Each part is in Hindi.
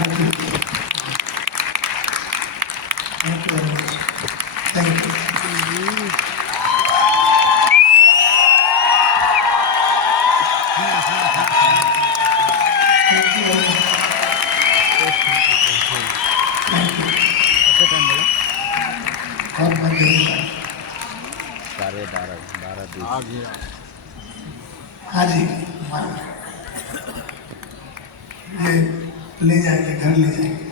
Thank you very much. Thank you. और मैं साढ़े 12 हाँ जी, ये ले जाएंगे, घर ले जाएंगे।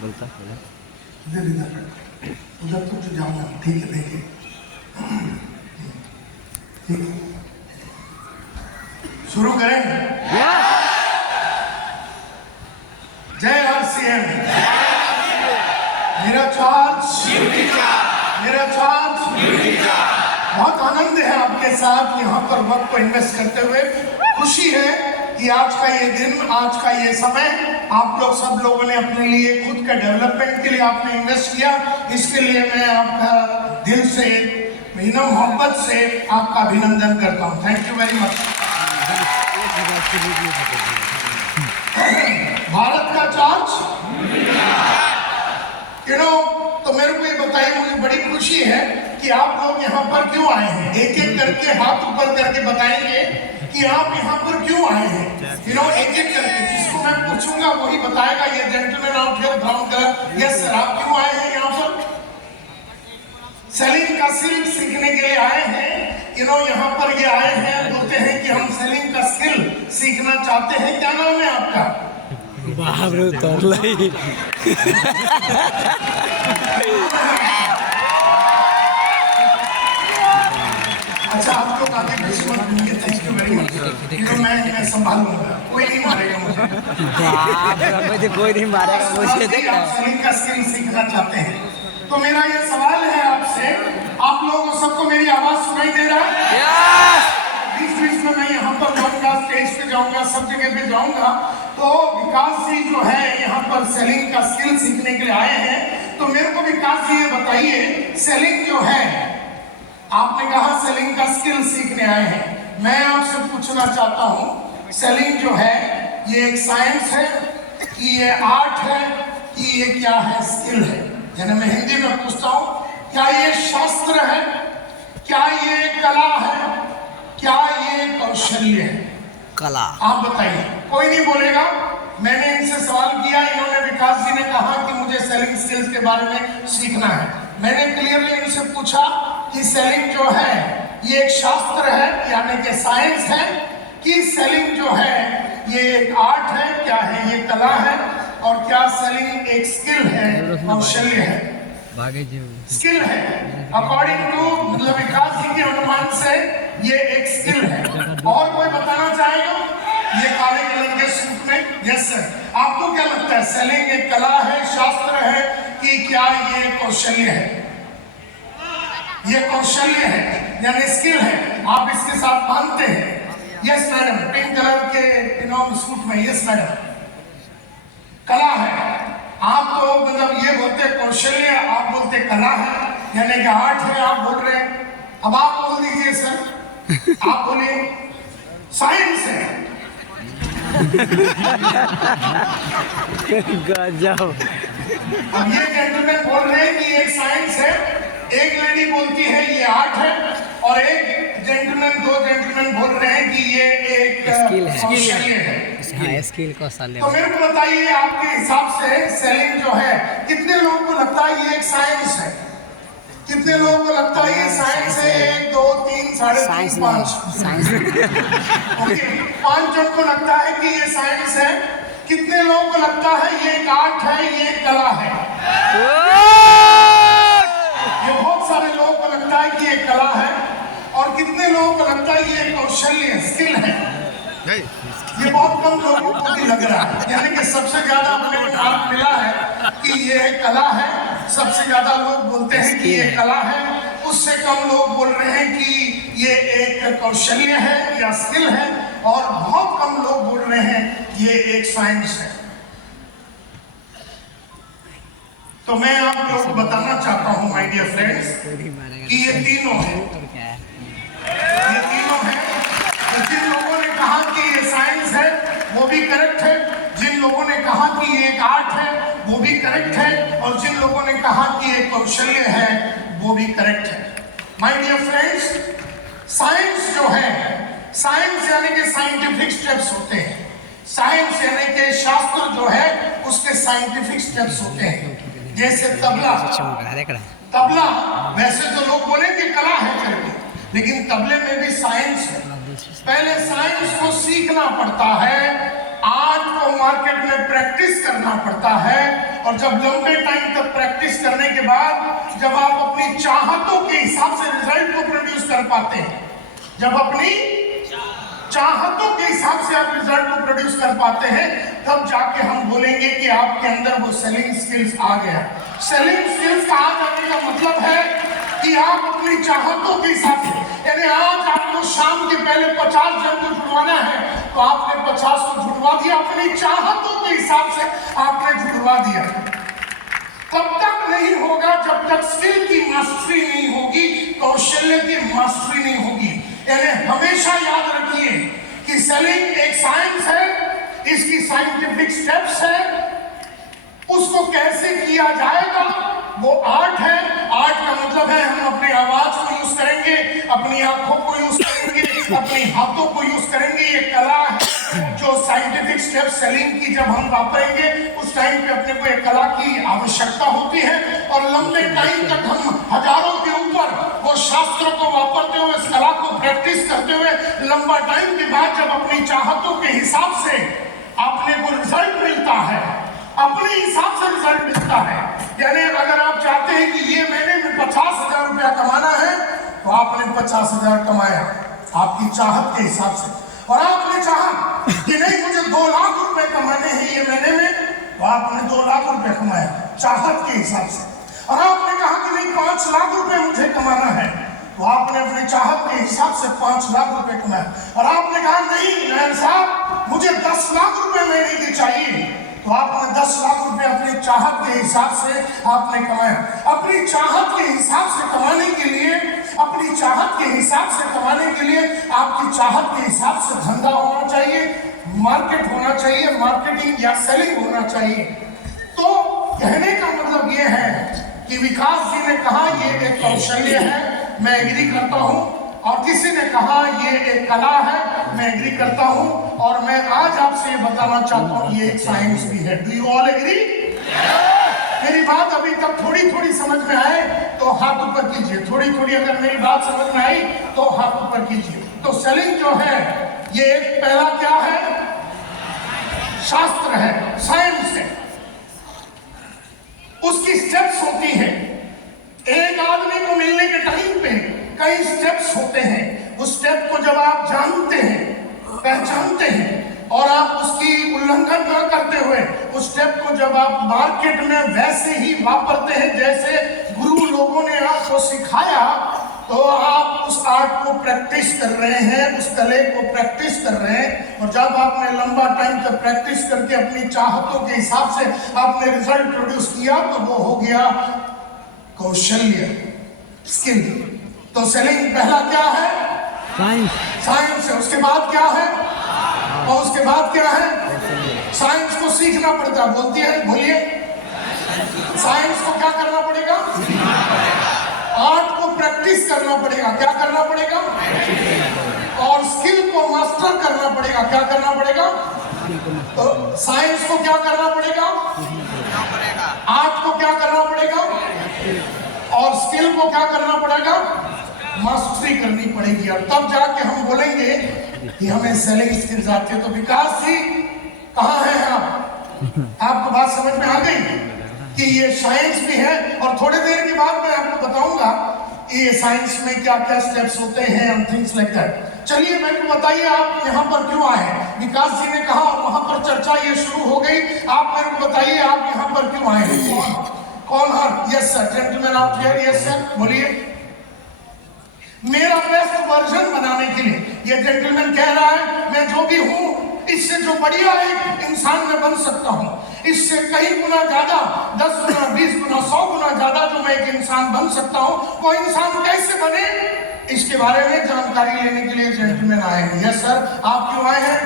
बोलता इधर इधर उधर तो जाऊंगा। ठीक है, देखिए ठीक है, शुरू करें। जय RCM। मेरा चार्ज, मेरा चार्ज। बहुत आनंद है आपके साथ यहाँ पर वक्त को इन्वेस्ट करते हुए। खुशी है कि आज का ये दिन, आज का ये समय आप लोग सब लोगों ने अपने लिए खुद का डेवलपमेंट के लिए आपने इन्वेस्ट किया। इसके लिए मैं आपका दिल से, विनम्र मोहब्बत से आपका अभिनंदन करता हूँ। Thank you very much. Bharat का चार्ज, तो मेरे को ये बताइए, मुझे बड़ी खुशी है कि आप लोग यहाँ पर क्यों आए हैं। एक एक करके हाथ ऊपर करके बताएंगे कि आप यहाँ पर क्यों आए हैं। एक एक करके जिसको मैं पूछूंगा वही बताएगा। ये gentleman out here, brown colour. Yes sir, आप क्यों आए हैं यहाँ पर? सेलिंग का स्किल सीखने के लिए आए हैं। यहाँ पर ये आए हैं, बोलते हैं कि हम सेलिंग का स्किल सीखना चाहते हैं। क्या नाम है आपका? अच्छा, आप लोग आगे किसी मत बोलिए। Thank you very much. मैं संभाल लूंगा, कोई नहीं मारेगा मुझे। कोई नहीं मारेगा मुझे। आप सेलिंग का स्किल सीखना चाहते हैं तो मेरा ये सवाल है आपसे, आप लोगों सबको मेरी आवाज सुनाई दे रहा है? बीच बीच में मैं यहाँ पर जाऊंगा, स्टेज पे जाऊंगा, सब जगह पे जाऊंगा। तो विकास जी जो है यहाँ पर सेलिंग का स्किल सीखने के लिए आए हैं। तो मेरे को विकास जी ये बताइए, सेलिंग जो है, आपने कहा सेलिंग का स्किल सीखने आए हैं। मैं आपसे पूछना चाहता हूँ, सेलिंग जो है ये एक साइंस है कि ये आर्ट है कि ये क्या है, स्किल है? यानी मैं हिंदी में पूछता हूँ, क्या ये शास्त्र है, क्या ये कला है, क्या ये कौशल्य है? कला। आप बताइए। कोई नहीं बोलेगा। मैंने इनसे सवाल किया, इन्होंने, विकास जी ने कहा कि मुझे सेलिंग स्किल्स के बारे में सीखना है। मैंने क्लियरली इनसे पूछा कि सेलिंग जो है ये एक शास्त्र है, यानी कि साइंस है, कि सेलिंग जो है ये एक आर्ट है, क्या है ये कला है, और क्या सेलिंग एक स्किल है, कौशल्य है? स्किल है। अकॉर्डिंग टू मतलब विकास जी के अनुमान से ये एक स्किल है। और कोई बताना चाहेगा? ये काले कलर के सूट में। यस सर, आपको क्या लगता है, सेलिंग एक कला है, शास्त्र है, कि क्या ये कौशल्य है? ये कौशल्य है, यानी स्किल है। आप इसके साथ मानते हैं? यस मैडम, पिंक कलर के सूट में। यस मैडम, कला है। आप तो मतलब ये बोलते कौशल्य, आप बोलते कला है, यानी कि आर्ट है, आप बोल रहे हैं। अब आप बोल दीजिए सर, आप बोलिए साइंस है। गजब। अब ये जेंटलमैन बोल रहे हैं कि एक साइंस है, एक लेडी बोलती है ये आर्ट है, और एक जेंटलमैन, दो जेंटलमैन बोल रहे हैं कि ये एक कौशल्य है। हाँ, स्किल कौशल्य। तो मेरे को बताइए, आपके हिसाब से सेलिंग जो है, कितने लोगों को लगता है ये एक साइंस है? कितने लोगों को लगता है ये साइंस है? 1 2 3 साढ़े 3 5 5 जन को लगता है कि ये साइंस है। कितने लोगों को लगता है ये एक आर्ट है, ये एक कला है? ये बहुत सारे लोगों को लगता है कि ये कला है। और कितने लोगों को लगता है ये कौशल्य, स्किल है? ये बहुत कम लोगों को भी लग रहा है। यानी कि सबसे ज्यादा अपने को नाम मिला है कि ये कला है। सबसे ज्यादा लोग बोलते हैं कि ये कला है, उससे कम लोग बोल रहे हैं कि ये एक कौशल्य है या स्किल है। और बहुत कम लोग बोल रहे हैं ये एक साइंस है। तो मैं आप लोगों को बताना चाहता हूं माय डियर फ्रेंड्स कि ये तीनों हैं, ये तीनों हैं। तो जिन लोगों ने कहा कि ये साइंस है वो भी करेक्ट है, जिन लोगों ने कहा कि ये एक आर्ट है वो भी करेक्ट है, और जिन लोगों ने कहा कि ये कौशल्य है वो भी करेक्ट है। माय डियर फ्रेंड्स, साइंस जो है, साइंस यानी कि साइंटिफिक स्टेप्स होते हैं। साइंस यानी कि शास्त्र जो है उसके साइंटिफिक स्टेप्स होते हैं। जैसे तबला, तबला वैसे तो लोग बोलेंगे कला है करके, लेकिन तबले में भी साइंस है। पहले साइंस को सीखना पड़ता है, आर्ट को मार्केट में प्रैक्टिस करना पड़ता है, और जब लंबे टाइम तक प्रैक्टिस करने के बाद जब आप अपनी चाहतों के हिसाब से रिजल्ट को प्रोड्यूस कर पाते हैं, जब अपनी चाहतों के हिसाब से आप रिजल्ट को प्रोड्यूस कर पाते हैं, तब जाके हम बोलेंगे कि आपके अंदर वो सेलिंग स्किल्स आ गया। सेलिंग स्किल्स का आ जाने का मतलब है कि आप अपनी चाहतों के हिसाब से, यानी आज आपको शाम के पहले 50 जन को जुड़वाना है तो आपने 50 को जुड़वा दिया, अपनी चाहतों के हिसाब से आपने जुड़वा दिया। तब तक नहीं होगा जब तक स्किल की मास्टरी नहीं होगी, कौशल्य की मास्टरी नहीं होगी। यानी हमेशा याद रखिए कि सेलिंग एक साइंस है, इसकी साइंटिफिक स्टेप्स है, उसको कैसे किया जाएगा वो आर्ट है। आर्ट का मतलब है हम अपनी आवाज को यूज करेंगे, अपनी आंखों को यूज करेंगे, अपनी हाथों को यूज करेंगे। ये कला है जो साइंटिफिक स्टेप सेलिंग की जब हम वापरेंगे उस टाइम पे अपने को एक कला की आवश्यकता होती है, और लंबे टाइम तक हम हजारों के ऊपर वो शास्त्रों को वापरते हुए, इस कला को प्रैक्टिस करते हुए, लंबा टाइम के बाद जब अपनी चाहतों के हिसाब से आपने को रिजल्ट मिलता है, अपने हिसाब से रिजल्ट मिलता है। यानी अगर आप चाहते हैं कि ये महीने में 50,000 रुपया कमाना है तो आपने 50,000 कमाया आपकी चाहत के हिसाब से, और आपने चाहा कि नहीं मुझे 2 लाख रुपए कमाने हैं ये महीने में, तो आपने 2 लाख रुपए कमाया चाहत के हिसाब से। और आपने कहा कि नहीं 5 लाख रुपए मुझे कमाना है, तो आपने अपने चाहत के हिसाब से 5 लाख रुपए कमाया। और आपने कहा नहीं नायर साहब मुझे 10 लाख रुपए महीने की चाहिए, तो आपने 10 लाख रुपए अपनी चाहत के हिसाब से आपने कमाया। अपनी चाहत के हिसाब से कमाने के लिए, अपनी चाहत के हिसाब से कमाने के लिए आपकी चाहत के हिसाब से धंधा होना चाहिए, मार्केट होना चाहिए, मार्केटिंग या सेलिंग होना चाहिए। तो कहने का मतलब ये है कि विकास जी ने कहा ये एक कौशल्य है, मैं एग्री करता हूँ, और किसी ने कहा ये एक कला है, मैं एग्री करता हूं, और मैं आज आपसे ये बताना चाहता हूं ये एक साइंस भी है। Do you all agree? मेरी बात अभी तक थोड़ी थोड़ी समझ में आए तो हाथ ऊपर कीजिए, थोड़ी थोड़ी अगर मेरी बात समझ में आई तो हाथ ऊपर कीजिए। तो सेलिंग जो है ये एक पहला क्या है? शास्त्र है, साइंस है, उसकी स्टेप्स होती है। एक आदमी को मिलने के टाइम पे कई स्टेप्स होते हैं, उस स्टेप को जब आप जानते हैं, पहचानते हैं, और आप उसकी उल्लंघन न करते हुए उस स्टेप को जब आप मार्केट में वैसे ही वापरते हैं जैसे गुरु लोगों ने आपको सिखाया, तो आप उस आर्ट को प्रैक्टिस कर रहे हैं, उस कले को प्रैक्टिस कर रहे हैं। और जब आपने लंबा टाइम तक प्रैक्टिस करके अपनी चाहतों के हिसाब से आपने रिजल्ट प्रोड्यूस किया, तो वो हो गया कौशल्य, स्किल। तो सेलिंग पहला क्या है? साइंस। साइंस है। उसके बाद क्या है? और उसके बाद क्या है? साइंस को सीखना पड़ता है। बोलती है, बोलिए। साइंस को क्या करना पड़ेगा? आर्ट को प्रैक्टिस करना पड़ेगा। क्या करना पड़ेगा? और स्किल को मास्टर करना पड़ेगा। क्या करना पड़ेगा? तो साइंस को क्या करना पड़ेगा? आर्ट को क्या करना पड़ेगा? और स्किल को क्या करना पड़ेगा? मास्टरी करनी पड़ेगी। और तब जाके हम बोलेंगे कि हमें सेलिंग स्किल्स आती है। तो विकास जी कहाँ हैं आप? आपको बात समझ में आ गई कि ये साइंस भी है, और थोड़ी देर के बाद मैं आपको बताऊंगा ये साइंस में क्या क्या स्टेप्स होते हैं एंड थिंग्स लाइक दैट। चलिए मेरे को बताइए आप यहाँ पर क्यों आए? विकास जी ने कहा और वहां पर चर्चा ये शुरू हो गई। आप मेरे को बताइए आप यहाँ पर क्यों आए हैं? कौन? हाँ, yes sir, gentleman out here, yes sir, बोलिए। मेरा बेस्ट वर्जन बनाने के लिए, ये जेंटलमैन कह रहा है मैं जो भी हूँ इससे जो बढ़िया एक इंसान मैं बन सकता हूँ, इससे कई गुना ज्यादा, 10 गुना, 20 गुना, 100 गुना ज्यादा जो मैं एक इंसान बन सकता हूँ, वो इंसान कैसे बने, इसके बारे में जानकारी लेने के लिए जेंटलमैन आए हैं। यस सर, आप क्यों आए हैं?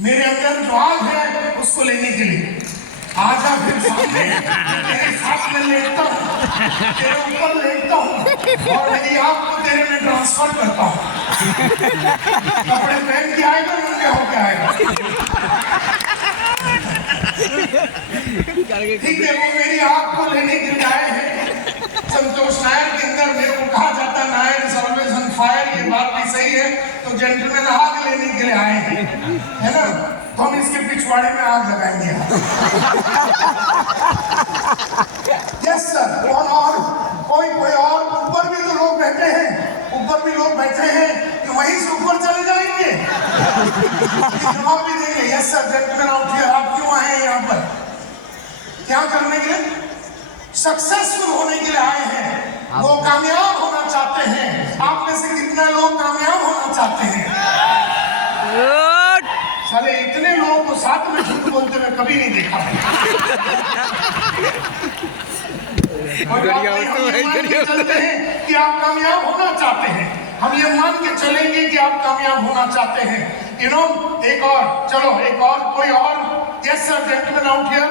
मेरे अंदर जो आग है उसको लेने के लिए। आजा फिर सामने, तेरे साथ में लेटता हूँ, तेरे ऊपर लेटता हूँ और मेरी आग को तेरे में ट्रांसफर करता हूँ। कपड़े पहन के आएगा, नंगे होके आएगा। ठीक है, वो मेरी आग को लेने के लिए आए हैं। संतोष नायर के अंदर मेरे को कहा जाता है Nair is always on fire, ये बात भी सही है। तो जेंटलमैन आग लेने के लिए आए हैं, है ना? तो हम इसके पिछवाड़े में आग लगाएंगे। यस सर, कौन और? कोई और? ऊपर भी तो लोग बैठे हैं, ऊपर भी लोग बैठे हैं कि वहीं से ऊपर चले जाएंगे, जवाब भी देंगे। Yes sir, gentleman out here, आप क्यों आए हैं यहाँ पर? क्या करने के लिए? सक्सेसफुल होने के लिए आए हैं। वो कामयाब होना चाहते हैं। आप में से कितना लोग कामयाब होना चाहते हैं? साले इतने लोगों को साथ में झूठ बोलते हुए कभी नहीं देखा। चलते हैं कि आप कामयाब होना चाहते हैं, हम ये मान के चलेंगे कि आप कामयाब होना चाहते हैं। यू नो, एक और, चलो एक और, कोई और? Yes sir, gentleman out here.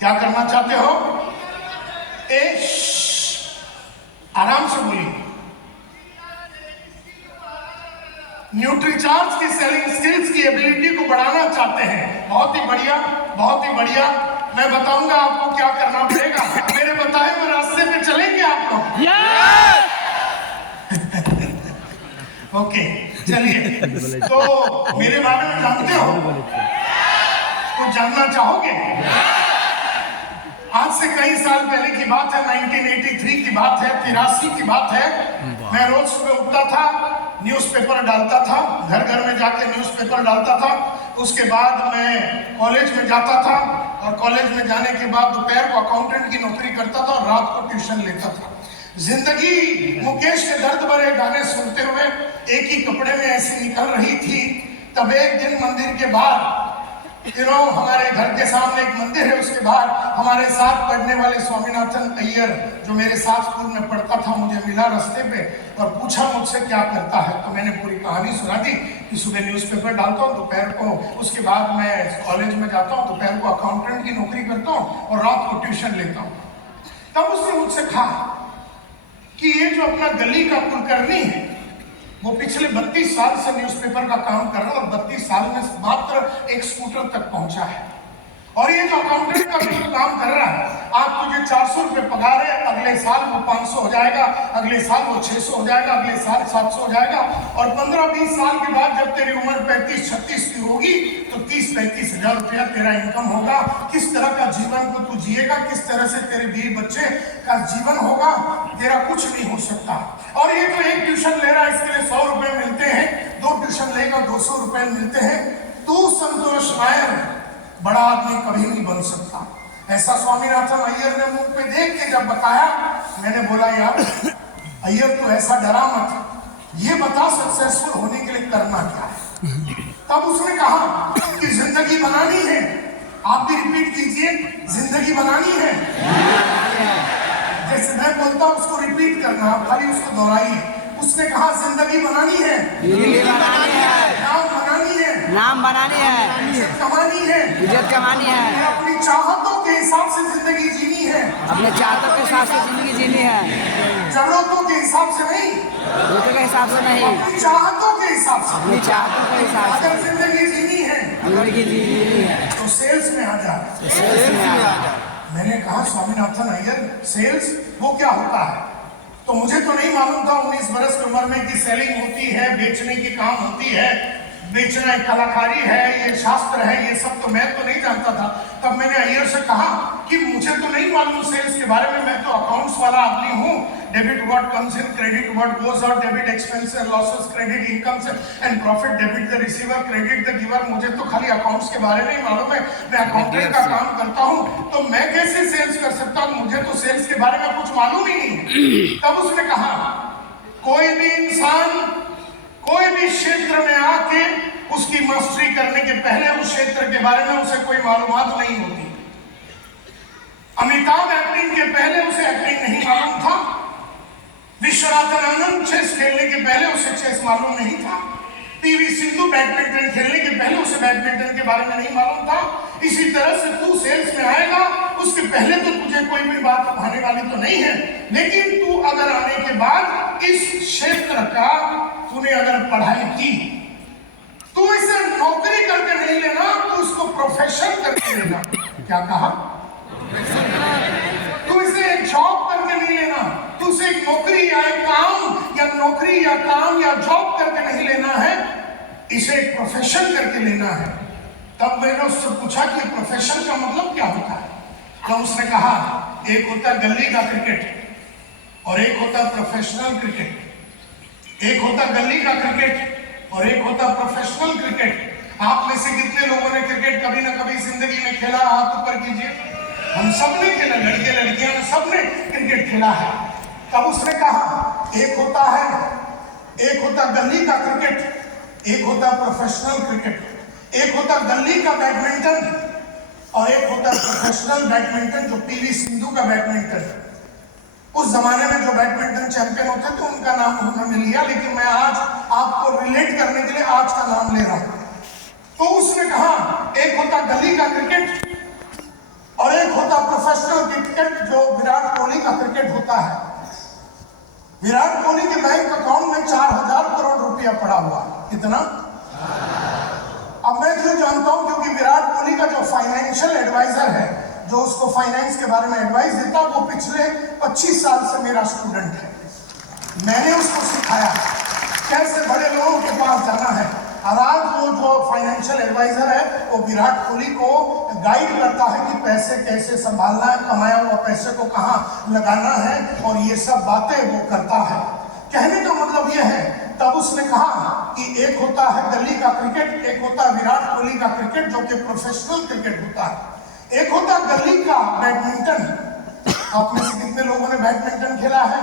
क्या करना चाहते हो? आराम से बोलिए। न्यूट्रीचार्ज की सेलिंग स्किल्स की एबिलिटी को बढ़ाना चाहते हैं। बहुत ही बढ़िया, बहुत ही बढ़िया। मैं बताऊंगा आपको क्या करना पड़ेगा। मेरे बताए हुए रास्ते पे चलेंगे आप लोग? ओके, चलिए। तो मेरे बारे में जानते हो? कुछ जानना चाहोगे? आज से कई साल पहले की बात है, 1983 की बात है, 83 की बात है। मैं रोज सुबह उठता था, न्यूज़पेपर डालता था, घर घर में जाके न्यूज़पेपर डालता था। उसके बाद मैं कॉलेज में जाता था और कॉलेज में जाने के बाद दोपहर को अकाउंटेंट की नौकरी करता था और रात को ट्यूशन लेता था। जिंदगी मुकेश के दर्द भरे गाने सुनते हुए एक ही कपड़े में ऐसी निकल रही थी। तब एक दिन मंदिर के बाहर, हमारे घर के सामने एक मंदिर है, उसके बाहर हमारे साथ पढ़ने वाले स्वामीनाथन अय्यर, जो मेरे साथ स्कूल में पढ़ता था, मुझे मिला रास्ते पे और पूछा मुझसे क्या करता है। तो मैंने पूरी कहानी सुना दी कि सुबह न्यूज़पेपर डालता हूँ, दोपहर को, उसके बाद मैं कॉलेज में जाता हूँ, दोपहर को अकाउंटेंट की नौकरी करता हूँ और रात को ट्यूशन लेता हूँ। तब उसने मुझसे कहा कि ये जो अपना गली का कुलकर्णी है, वो पिछले 32 साल से न्यूज़पेपर का काम कर रहा है और 32 साल में मात्र एक स्कूटर तक पहुंचा है। और ये जो अकाउंटेंट का जो काम कर रहा है, आज तुझे 400 रुपये पगार है, अगले साल वो 500 हो जाएगा, अगले साल वो 600 हो जाएगा, अगले साल 700 हो जाएगा और 15-20 साल के बाद जब तेरी उम्र 35-36 की होगी तो 30-35 हजार रुपया तेरा इनकम होगा। किस तरह का जीवन को तू जिएगा, किस तरह से तेरे बीवी बच्चे का जीवन होगा, तेरा कुछ नहीं हो सकता। और ये जो एक ट्यूशन ले रहा है, इसके लिए 100 रुपये मिलते हैं, 2 ट्यूशन लेगा 200 रुपये मिलते हैं। तू संतोष नायर बड़ा आदमी कभी नहीं बन सकता। ऐसा स्वामीनाथन अय्यर ने मुंह पे देख के जब बताया, मैंने बोला यार अय्यर तो ऐसा डरा मत, ये बता सक्सेसफुल होने के लिए करना क्या है। तब उसने कहा कि जिंदगी बनानी है। आप भी रिपीट कीजिए, जिंदगी बनानी है। जैसे मैं बोलता हूँ उसको रिपीट करना, आप खाली उसको दोहराइए। उसने कहा जिंदगी बनानी है, नाम बनानी है, नाम बनानी है, इज्जत कमानी है, इज्जत कमानी है, अपनी चाहतों के हिसाब से जिंदगी जीनी है, अपने चाहतों के हिसाब से जिंदगी जीनी है, जरूरतों के हिसाब से नहीं, जरूरतों के हिसाब से नहीं, अपनी चाहतों के हिसाब से, अपनी चाहतों के हिसाब से अगर जिंदगी जीनी है, जिंदगी जीनी है तो सेल्स में आ जा। सेल्स में आ जा। मैंने कहा स्वामीनाथन अय्यर सेल्स वो क्या होता है? तो मुझे तो नहीं मालूम था 19 बरस की उम्र में कि सेलिंग होती है, बेचने की काम होती है, बेचना एक कलाकारी है, ये शास्त्र है, ये सब तो मैं तो नहीं जानता था। तब मैंने अय्यर से कहा कि मुझे तो नहीं मालूम सेल्स के बारे में, मैं तो अकाउंट्स वाला आदमी हूँ, debit what comes in, credit what goes out, debit expense and losses, credit incomes and profit, debit the receiver, credit the giver. मुझे तो खाली अकाउंट्स के बारे में ही मालूम है, मैं अकाउंटेंट का काम करता हूँ, तो मैं कैसे सेल्स कर सकता हूँ, मुझे तो सेल्स के बारे में कुछ मालूम ही नहीं। तब उसने कहा कोई भी इंसान कोई भी क्षेत्र में आके उसकी मास्टरी करने के पहले उस क्षेत्र के बारे में उसे कोई मालूमात नहीं होती। अमिताभ एक्टिंग के पहले उसे एक्टिंग नहीं मालूम था, विश्वनाथन आनंद चेस खेलने के पहले उसे चेस मालूम नहीं था, पीवी सिंधु बैडमिंटन खेलने के पहले उसे बैडमिंटन के बारे में नहीं मालूम था। इसी तरह से तू सेल्स में आएगा, उसके पहले तो तुझे कोई भी बात आने वाली तो नहीं है, लेकिन तू अगर आने के बाद इस क्षेत्र का तूने अगर पढ़ाई की, तू इसे नौकरी करके नहीं लेना, तू इसको प्रोफेशन करके लेना। क्या कहा? तू इसे एक जॉब करके नहीं लेना, तू इसे एक नौकरी या एक काम या नौकरी या काम या जॉब करके नहीं लेना है, इसे एक प्रोफेशन करके लेना है। तब मैंने उससे पूछा कि प्रोफेशन का मतलब क्या होता है? तो उसने कहा एक होता गली का क्रिकेट और एक होता प्रोफेशनल क्रिकेट, एक होता गली का क्रिकेट और एक होता प्रोफेशनल क्रिकेट। आप में से कितने लोगों ने क्रिकेट कभी ना कभी जिंदगी में खेला? हाथ ऊपर कीजिए। हम सब ने खेला, लड़के लड़कियां ने सबने क्रिकेट खेला है। तब उसने कहा एक होता गली का क्रिकेट, एक होता प्रोफेशनल क्रिकेट, एक होता गली का बैडमिंटन और एक होता प्रोफेशनल बैडमिंटन, जो पीवी सिंधु का बैडमिंटन। उस जमाने में जो बैडमिंटन चैंपियन होते थे उनका नाम उन्होंने लिया, लेकिन मैं आज आपको रिलेट करने के लिए आज का नाम ले रहा हूं। तो उसने कहा एक होता गली का क्रिकेट और एक होता प्रोफेशनल क्रिकेट, जो विराट कोहली का क्रिकेट होता है। विराट कोहली के बैंक अकाउंट में 4000 करोड़ रुपया पड़ा हुआ। कितना? अब मैं क्यों जानता हूं, क्योंकि विराट कोहली का जो फाइनेंशियल एडवाइजर है, जो उसको फाइनेंस के बारे में एडवाइस देता, वो पिछले 25 साल से मेरा स्टूडेंट है। मैंने उसको सिखाया कैसे बड़े लोगों के पास जाना है, और आज वो जो फाइनेंशियल एडवाइजर है वो विराट कोहली को गाइड करता है कि पैसे कैसे संभालना है, कमाया हुआ पैसे को कहाँ लगाना है, और ये सब बातें वो करता है। कहने का मतलब ये है, तब उसने कहा कि एक होता है गली का क्रिकेट, एक होता है विराट कोहली का क्रिकेट जो कि प्रोफेशनल क्रिकेट होता है, एक होता गली का बैडमिंटन। आप में से कितने लोगों ने बैडमिंटन खेला है?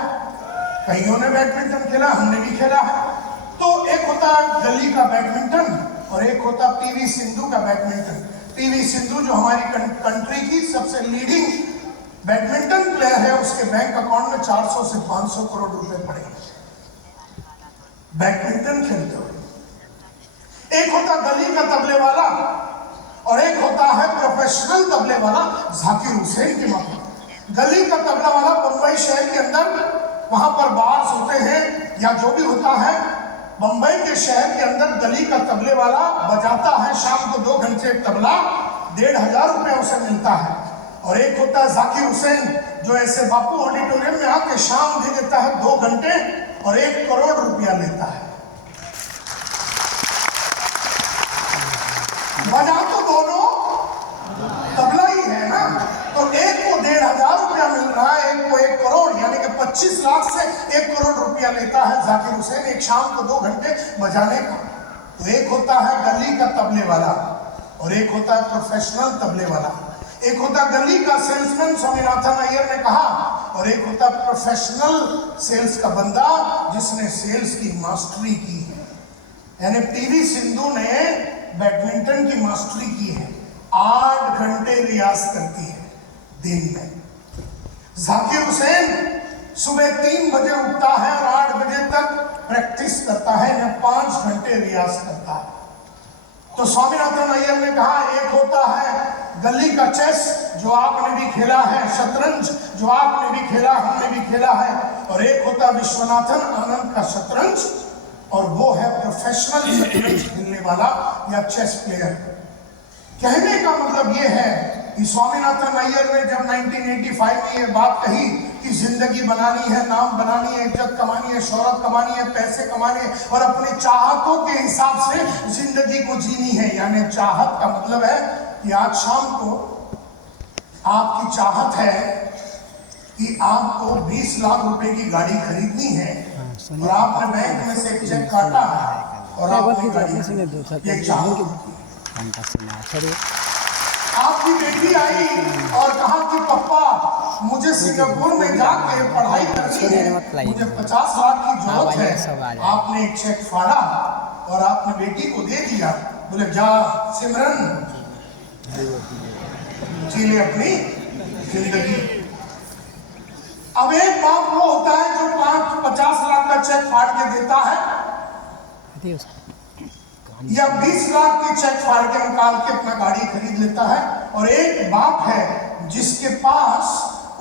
कईयों ने बैडमिंटन खेला, हमने भी खेला है। तो एक होता गली का बैडमिंटन और एक होता पीवी सिंधु का बैडमिंटन। पीवी सिंधु जो हमारी कंट्री की सबसे लीडिंग बैडमिंटन प्लेयर है, उसके बैंक अकाउंट में 400 से 500 करोड़ रुपए पड़े बैडमिंटन खेलते हुए। एक होता गली का तबले वाला और एक होता है प्रोफेशनल तबले वाला, जाकिर हुसैन की मां। गली का तबला वाला बंबई शहर के अंदर वहां पर बार्स होते हैं या जो भी होता है, बंबई के शहर के अंदर गली का तबले वाला बजाता है, शाम को 2 घंटे तबला, 1500 रुपया उसे मिलता है। और एक होता है जाकिर हुसैन जो ऐसे बापू ऑडिटोरियम में आके शाम दे देता है 2 घंटे और 1 करोड़ रुपया लेता है। बजा तो दोनों तबला ही है ना, तो एक को 1500 रुपया मिल रहा है, एक को 1 करोड़, यानी कि 25 लाख से 1 करोड़ रुपया लेता है जाकिर हुसैन एक शाम को 2 घंटे बजाने का। तो एक होता है गली का तबले वाला और एक होता है प्रोफेशनल तबले वाला। एक होता गली का सेल्समैन, स्वामीनाथन अय्यर ने कहा, और एक होता प्रोफेशनल सेल्स का बंदा जिसने सेल्स की मास्टरी की है। यानी पीवी सिंधु ने बैडमिंटन की मास्टरी की है, 8 घंटे रियाज करती है दिन में। जाकिर हुसैन सुबह 3 बजे उठता है और 8 बजे तक प्रैक्टिस करता है, या 5 घंटे रियाज करता है। तो स्वामीनाथन अय्यर ने कहा एक होता है गली का चेस जो आपने भी खेला है, शतरंज जो आपने भी खेला, हमने भी खेला है, और एक होता विश्वनाथन आनंद का शतरंज, और वो है प्रोफेशनल शतरंज खेलने वाला या चेस प्लेयर। कहने का मतलब ये है कि स्वामीनाथन अय्यर ने जब 1985 में ये बात कही कि जिंदगी बनानी है, नाम बनानी है, इज्जत कमानी है, शोहरत कमानी है, पैसे कमाने हैं और अपनी चाहतों के हिसाब से जिंदगी को जीनी है। यानी चाहत का मतलब है कि आज शाम को आपकी चाहत है कि आपको 20 लाख रुपए की गाड़ी खरीदनी है और आपने बैंक में से एक चेक काटा है और आपने गाड़ी ये चाहो आपकी बेटी आई और कहा कि पापा मुझे सिंगापुर में जाके पढ़ाई करनी है, मुझे 50 लाख की जरूरत है। आपने एक चेक फाड़ा और आपने बेटी को दे दिया, बोले जा सिमरन जी ले अपनी जिंदगी। अब एक बाप वो होता है जो 50 लाख का चेक फाड़ के देता है या 20 लाख की चेक फाड़ के निकाल के अपना गाड़ी खरीद लेता है, और एक बाप है जिसके पास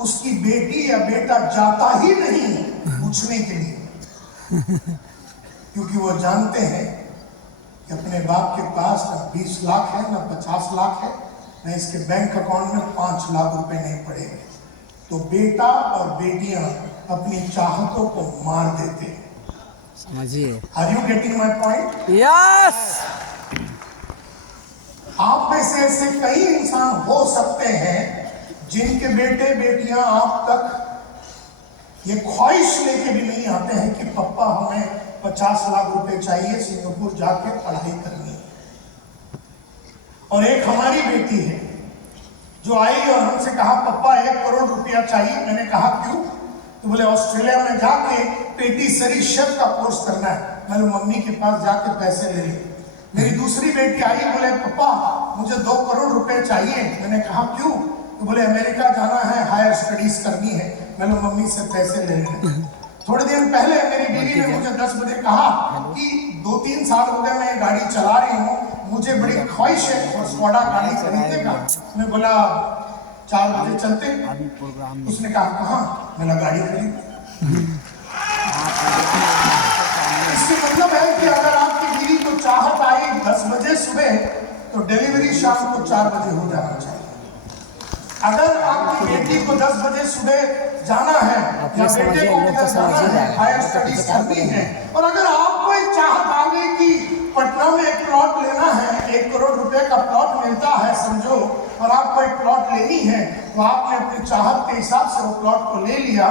उसकी बेटी या बेटा जाता ही नहीं पूछने के लिए, क्योंकि वो जानते हैं कि अपने बाप के पास ना 20 लाख है ना 50 लाख है, ना इसके बैंक अकाउंट में 5 लाख रुपए नहीं पड़ेंगे। तो बेटा और बेटियां अपनी चाहतों को मार देते हैं। समझिए। Are you getting my point? Yes. आप में से ऐसे कई इंसान हो सकते हैं जिनके बेटे बेटियां आप तक ये ख्वाहिश लेके भी नहीं आते हैं कि पापा हमें 50 लाख रुपए चाहिए, सिंगापुर जाके पढ़ाई करनी है। और एक हमारी बेटी है जो आई और हमसे कहा पापा 1 करोड़ रुपया चाहिए। मैंने कहा क्यों? तो बोले ऑस्ट्रेलिया में जाके पेटिसरी शेफ का कोर्स करना है। मैंने मम्मी के पास जाके पैसे ले लिए। मेरी दूसरी बेटी आई, बोले पापा मुझे 2 करोड़ रुपए चाहिए। मैंने कहा क्यों? तो बोले अमेरिका जाना है, हायर स्टडीज करनी है। मैंने मम्मी से पैसे ले लिए। थोड़े दिन पहले मेरी बीवी ने मुझे 10 बजे कहा कि 2-3 साल हो गए मैं गाड़ी चला रही हूँ, मुझे बड़ी ख्वाहिश है स्कोडा गाड़ी खरीदने का। मैं बोला 4 बजे चलते। उसने कहा कहाँ? मैंने गाड़ी खरीद। इसका मतलब है कि अगर आपकी बीवी को चाहत आई 10 बजे सुबह तो डिलीवरी शाम को 4 बजे हो जाना चाहिए। अगर आपकी बेटी को 10 बजे सुबह जाना है या बेटे को किधर जाना है, हायर स्टडीज करनी है, और अगर आपको एक चाहत आ गई कि पटना में एक प्लॉट लेना है, 1 करोड़ रुपए का प्लॉट मिलता है समझो, और आपको एक प्लॉट लेनी है, तो आपने अपनी चाहत के हिसाब से वो प्लॉट को ले लिया।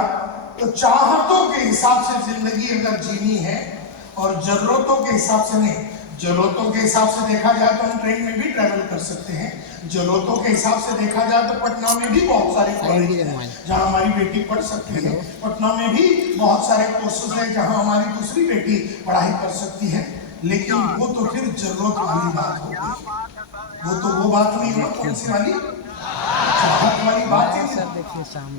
तो चाहतों के हिसाब से जिंदगी अगर जीनी है और जरूरतों के हिसाब से नहीं। जरूरतों के हिसाब से देखा जाए तो हम ट्रेन में भी ट्रैवल कर सकते हैं। जरूरतों के हिसाब से देखा जाए तो पटना में भी बहुत सारे कॉलेज हैं जहाँ हमारी बेटी पढ़ सकती है। पटना में भी बहुत सारे कोर्सेज हैं जहाँ हमारी दूसरी बेटी पढ़ाई कर सकती है। लेकिन वो तो फिर जरूरत वाली बात होगी, वो बात नहीं हो कौन सी वाली, चाहत वाली बात है।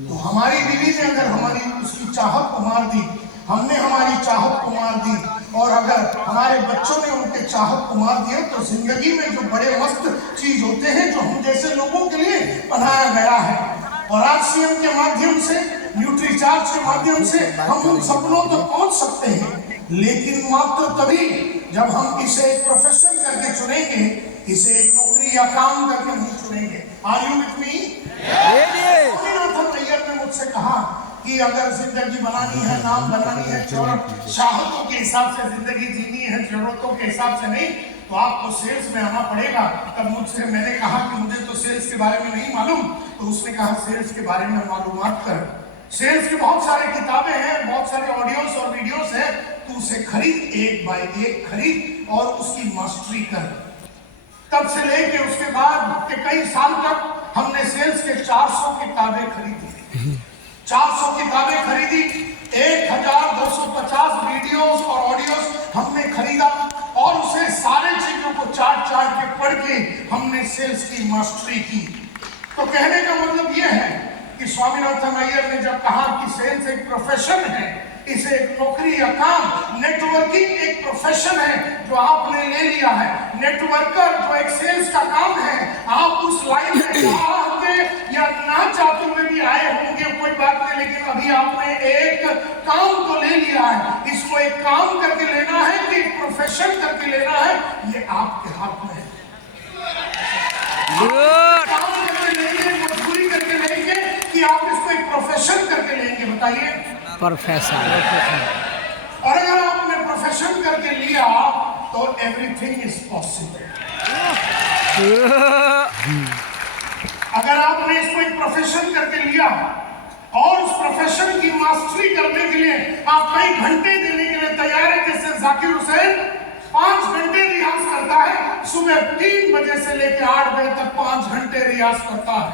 तो हमारी बीवी ने अगर हमारी उसकी चाहत को मार दी, हमने हमारी चाहत को मार दी, और अगर हमारे बच्चों ने उनके चाहत को मार दिया, तो जिंदगी में जो बड़े मस्त चीज होते हैं जो हम जैसे लोगों के लिए बनाया गया है, और RCM के माध्यम से, न्यूट्रीचार्ज के माध्यम से हम उन सपनों तक पहुंच सकते हैं। लेकिन मात्र तभी जब हम इसे एक प्रोफेशन करके चुनेंगे, इसे एक नौकरी या काम करके नहीं चुनेंगे। Are you with me? Swaminathan Aiyar ने मुझसे कहा कि अगर जिंदगी बनानी है, नाम बनानी है, चाहतों के हिसाब से जिंदगी जीनी है, जरूरतों के हिसाब से नहीं, तो आपको सेल्स में आना पड़ेगा। तब मुझसे मैंने कहा कि मुझे तो सेल्स के बारे में नहीं मालूम। तो उसने कहा सेल्स के बारे में मालूमात कर, सेल्स की बहुत सारी किताबें हैं, बहुत सारे ऑडियोस और वीडियोस हैं, तू उसे खरीद, 1 बाय 1 खरीद और उसकी मास्टरी कर। तब से लेके उसके बाद के कई साल तक हमने सेल्स के 400 किताबें खरीदी, 400 किताबें खरीदी, 1250 वीडियोस और ऑडियोस हमने खरीदा, और उसे सारे चीजों को चाट के पढ़ के हमने सेल्स की मास्टरी की। तो कहने का मतलब यह है कि स्वामीनाथन अय्यर ने जब कहा कि सेल्स एक प्रोफेशन है, इसे एक नौकरी या काम, नेटवर्किंग एक प्रोफेशन है जो आपने ले लिया है। नेटवर्कर जो एक सेल्स का काम है, आप उस लाइन में चाहते या ना चाहते हुए भी आए होंगे, कोई बात नहीं, लेकिन अभी आपने एक काम तो ले लिया है। इसको एक काम करके लेना है कि एक प्रोफेशन करके लेना है, ये आपके हाथ में है। काम करके लेंगे, मजदूरी करके लेंगे, कि आप इसको एक प्रोफेशन करके लेंगे, बताइए। प्रोफेशन। और अगर आपने प्रोफेशन करके लिया तो एवरीथिंग इज पॉसिबल। अगर आपने इसको एक प्रोफेशन करके लिया और उस प्रोफेशन की मास्टरी करने के लिए आप कई घंटे देने के लिए तैयार है। जैसे जाकिर हुसैन 5 घंटे रियाज करता है, सुबह 3 बजे से लेकर 8 बजे तक 5 घंटे रियाज करता है।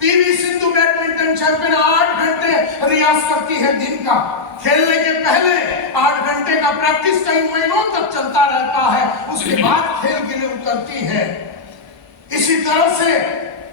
पीवी सिंधु बैडमिंटन चैंपियन 8 घंटे रियाज करती है दिन का। खेलने के पहले 8 घंटे का प्रैक्टिस कई महीनों तक चलता रहता है, उसके बाद खेल के लिए उतरती है। इसी तरह से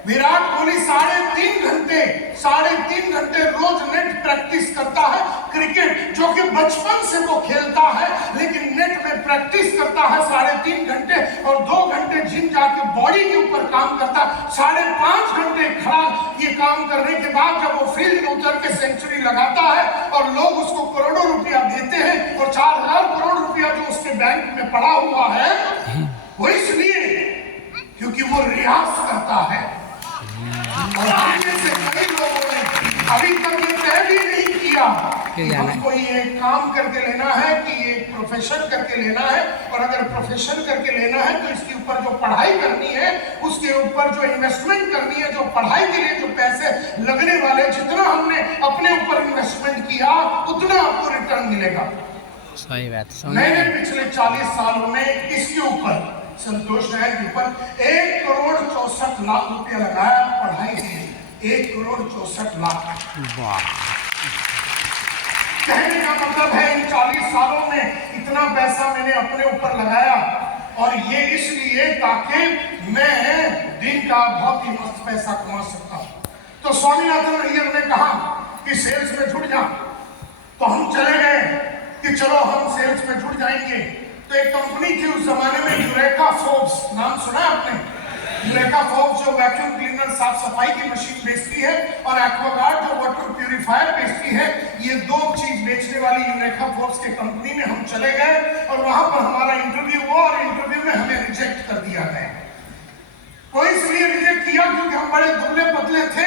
विराट कोहली 3.5 घंटे रोज नेट प्रैक्टिस करता है। क्रिकेट जो कि बचपन से वो खेलता है, लेकिन नेट में प्रैक्टिस करता है 3.5 घंटे, और 2 घंटे जिम जाके बॉडी के ऊपर काम करता है। 5.5 घंटे खड़ा ये काम करने के बाद जब वो फील्ड में उतर के सेंचुरी लगाता है और लोग उसको करोड़ों रुपया देते हैं, और 4,000 करोड़ रुपया जो उसके बैंक में पड़ा हुआ है वो इसलिए क्योंकि वो रियाज करता है। और हम में से कई लोगों ने अभी तक ये तय भी नहीं किया कि हमको ये काम करके लेना है कि ये प्रोफेशन करके लेना है। और अगर प्रोफेशन करके लेना है तो इसके ऊपर जो पढ़ाई करनी है, उसके ऊपर जो इन्वेस्टमेंट करनी है, जो पढ़ाई के लिए जो पैसे लगने वाले, जितना हमने अपने ऊपर इन्वेस्टमेंट किया उतना आपको रिटर्न मिलेगा। सही बात। मैंने पिछले 40 सालों में इसके ऊपर, संतोष नायक के ऊपर 1,64,00,000 रुपया लगाया पढ़ाई के लिए। 1,64,00,000। कहने का मतलब है इन 40 सालों में इतना पैसा मैंने अपने ऊपर लगाया, और ये इसलिए ताकि मैं दिन का बहुत ही मस्त पैसा कमा सकता हूं। तो स्वामीनाथन अय्यर ने कहा कि सेल्स में जुड़ जा, तो हम चले गए कि चलो हम सेल्स में जुड़ जाएंगे। तो एक कंपनी थी उस जमाने में, यूरेका फोर्ब्स, नाम सुना आपने? यूरेका फोर्ब्स जो वैक्यूम क्लीनर, साफ सफाई की मशीन बेचती है, और एक्वागार्ड जो वाटर प्यूरिफायर बेचती है। ये 2 चीज बेचने वाली यूरेका फोर्ब्स के कंपनी में हम चले गए, और वहां पर हमारा इंटरव्यू हुआ, और इंटरव्यू में हमें रिजेक्ट कर दिया गया। कोई इसलिए रिजेक्ट किया क्योंकि हम बड़े दुबले पतले थे।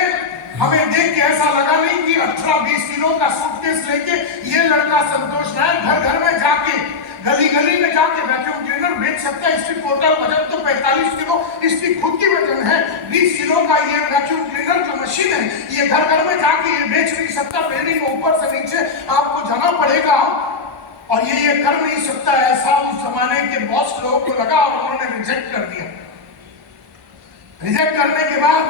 हमें देख के ऐसा लगा नहीं कि 18-20 किलो का सूटकेस लेके ये लड़का संतोष नायक घर घर में जाके, गली गली में जाके वैक्यूम क्लीनर बेच सकता है। इसकी टोटल वजन तो 45 किलो इसकी खुद की वजन है। 20 किलो का ये वैक्यूम क्लीनर जो मशीन है, ये घर घर में जाके ये बेच नहीं सकता। बिल्डिंग में ऊपर से नीचे आपको जाना पड़ेगा, और ये कर नहीं सकता। ऐसा उस जमाने के बॉस लोगों को लगा, और उन्होंने रिजेक्ट कर दिया। रिजेक्ट करने के बाद